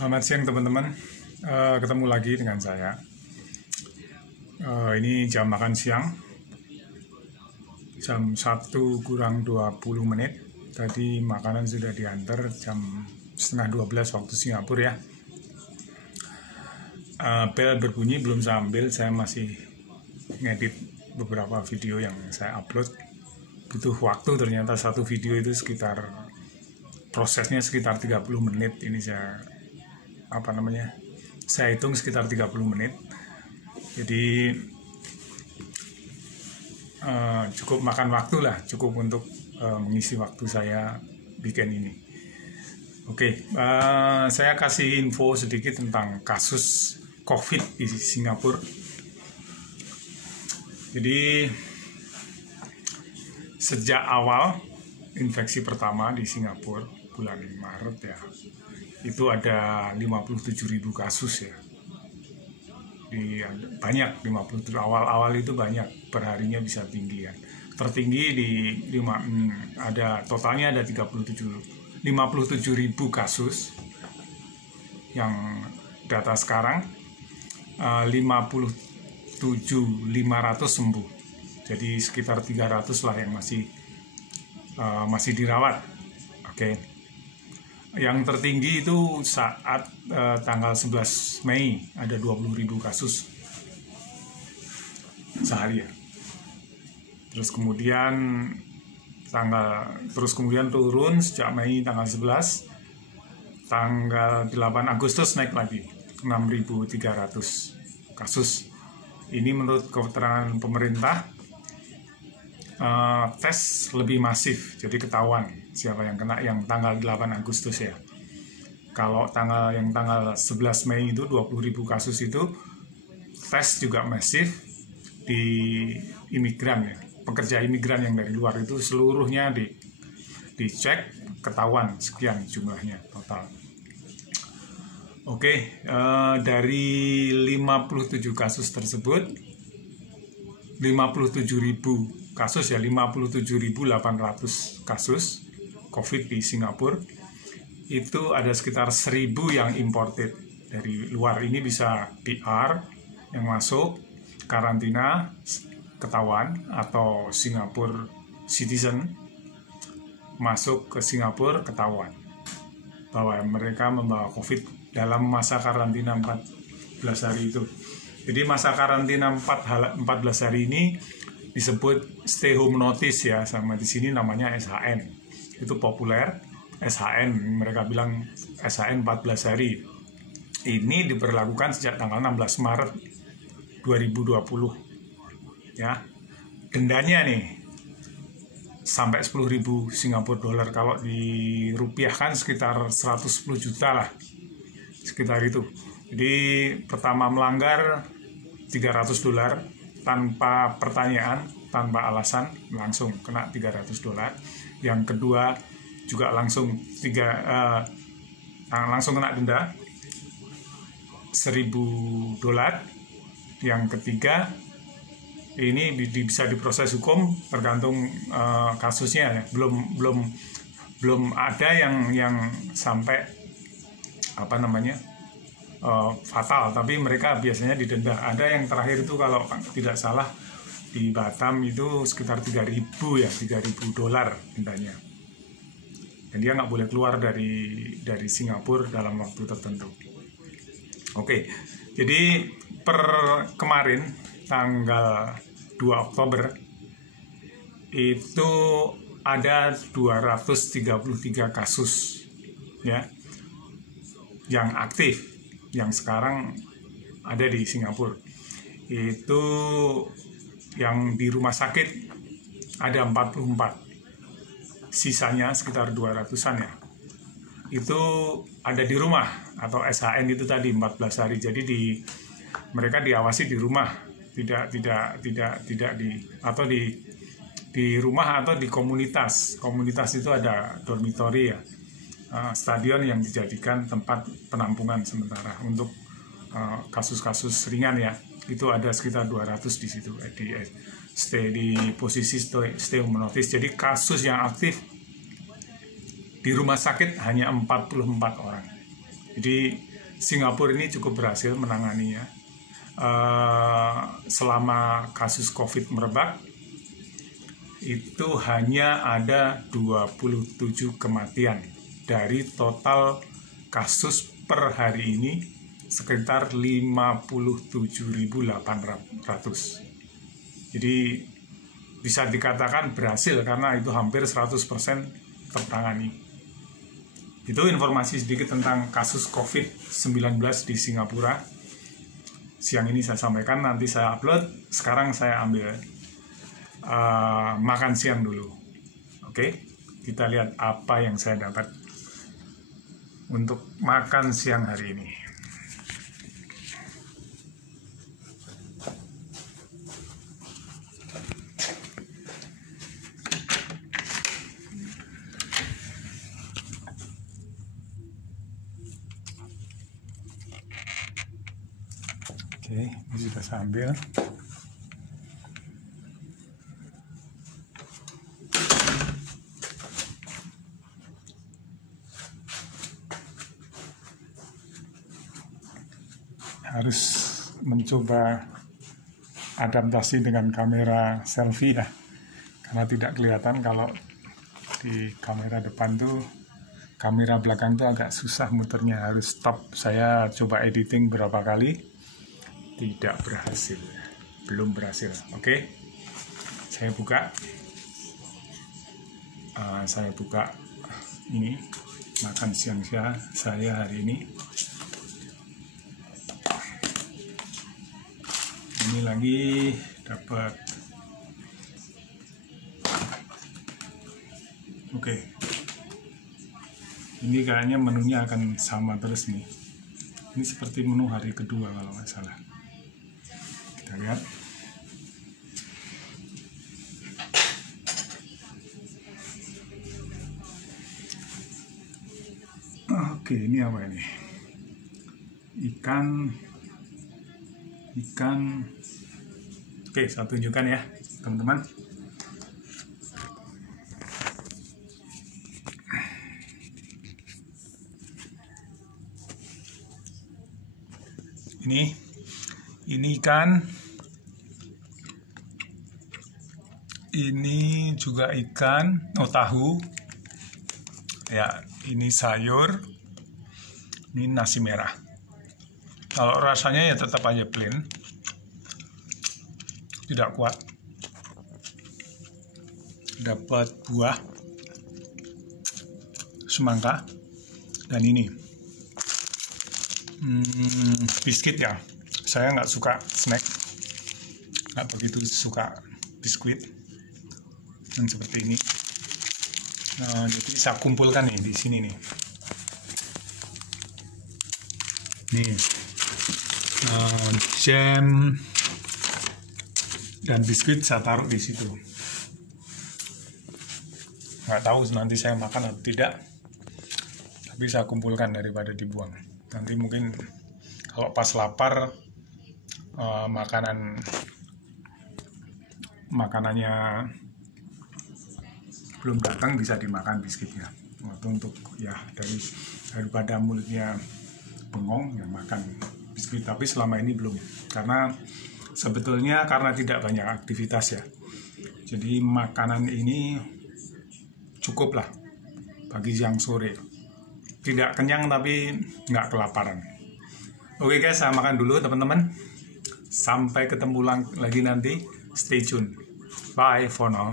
Selamat siang teman-teman. Ketemu lagi dengan saya. Ini jam makan siang, jam 1 kurang 20 menit. Tadi makanan sudah diantar jam setengah 12 waktu Singapura ya. Bel berbunyi, belum saya ambil. Saya masih ngedit beberapa video yang saya upload. Butuh waktu, ternyata satu video itu prosesnya sekitar 30 menit. Ini saya hitung sekitar 30 menit. Jadi cukup makan waktu lah, cukup untuk mengisi waktu saya bikin ini. Oke, saya kasih info sedikit tentang kasus COVID di Singapura. Jadi sejak awal infeksi pertama di Singapura bulan Maret ya, itu ada 57.000 kasus ya. Banyak, 57 awal-awal itu banyak, perharinya bisa tinggi ya. Tertinggi totalnya ada 57.000 kasus. Yang data sekarang 57.500 sembuh. Jadi sekitar 300 lah yang masih dirawat. Oke. Yang tertinggi itu saat tanggal 11 Mei ada 20.000 kasus sehari ya. Terus kemudian turun sejak Mei tanggal 11, tanggal 8 Agustus naik lagi 6.300 kasus. Ini menurut keterangan pemerintah, tes lebih masif, jadi ketahuan siapa yang kena yang tanggal 8 Agustus ya. Kalau yang tanggal 11 Mei itu 20.000 kasus itu, tes juga masif di imigran ya. Pekerja imigran yang dari luar itu seluruhnya dicek, ketahuan sekian jumlahnya total. Oke, dari 57 kasus tersebut, 57.000 kasus ya, 57.800 kasus COVID di Singapura. Itu ada sekitar 1.000 yang imported dari luar. Ini bisa PR yang masuk, karantina, ketahuan, atau Singapore citizen masuk ke Singapura, ketahuan bahwa mereka membawa COVID dalam masa karantina 14 hari itu. Jadi masa karantina 14 hari ini disebut stay home notice ya, sama di sini namanya SHN. Itu populer, SHN, mereka bilang SHN 14 hari. Ini diberlakukan sejak tanggal 16 Maret 2020. Ya. Dendanya nih sampai 10.000 Singapura dolar, kalau dirupiahkan sekitar 110 juta lah. Sekitar itu. Jadi pertama melanggar 300 dolar tanpa pertanyaan, tanpa alasan, langsung kena 300 dolar. Yang kedua juga langsung kena denda 1.000 dolar. Yang ketiga ini bisa diproses hukum tergantung kasusnya ya. Belum ada yang sampai fatal, tapi mereka biasanya didenda. Ada yang terakhir itu kalau tidak salah di Batam itu sekitar 3.000 ya, 3.000 dolar dendanya. Dan dia nggak boleh keluar dari Singapura dalam waktu tertentu. Oke, jadi per kemarin tanggal 2 Oktober itu ada 233 kasus ya yang aktif, yang sekarang ada di Singapura. Itu yang di rumah sakit ada 44, sisanya sekitar 200-an ya. Itu ada di rumah atau SHN itu tadi 14 hari. Jadi mereka diawasi di rumah, tidak di rumah atau di komunitas. Komunitas itu ada dormitory ya, stadion yang dijadikan tempat penampungan sementara untuk kasus-kasus ringan ya. Itu ada sekitar 200 di situ di posisi stay home notice. Jadi kasus yang aktif di rumah sakit hanya 44 orang. Jadi Singapura ini cukup berhasil menanganinya. Selama kasus COVID merebak, itu hanya ada 27 kematian dari total kasus per hari ini sekitar 57.800. Jadi bisa dikatakan berhasil karena itu hampir 100% tertangani. Itu informasi sedikit tentang kasus COVID-19 di Singapura. Siang ini saya sampaikan, nanti saya upload. Sekarang saya ambil makan siang dulu. Oke, kita lihat apa yang saya dapat untuk makan siang hari ini. Oke, ini sudah saya ambil. Harus mencoba adaptasi dengan kamera selfie ya, karena tidak kelihatan kalau di kamera depan tuh, kamera belakang tuh agak susah muternya, harus stop. Saya coba editing berapa kali, tidak berhasil, belum berhasil. Oke, saya buka ini makan siang saya hari ini. Ini lagi dapat. Oke. Ini kayaknya menunya akan sama terus nih. Ini seperti menu hari kedua kalau nggak salah. Kita lihat. Oke, ini apa ini? Ikan. Oke, saya tunjukkan ya, teman-teman. Ini ikan. Ini juga ikan. Oh, tahu. Ya, ini sayur. Ini nasi merah. Kalau rasanya ya tetap aja plain, tidak kuat. Dapat buah, semangka, dan ini biskuit ya. Saya nggak suka snack, nggak begitu suka biskuit yang seperti ini. Nah, jadi saya kumpulkan nih di sini nih. Nih. Jam dan biskuit saya taruh di situ. Nggak tahu nanti saya makan atau tidak, tapi saya kumpulkan daripada dibuang. Nanti mungkin kalau pas lapar, makanannya belum datang, bisa dimakan biskuitnya. Untuk ya daripada mulutnya bengong ya makan biskuit, tapi selama ini belum, karena sebetulnya karena tidak banyak aktivitas ya, jadi makanan ini cukup lah pagi siang sore, tidak kenyang tapi nggak kelaparan. Oke guys, saya makan dulu teman-teman, sampai ketemu lagi nanti, stay tune, bye for now.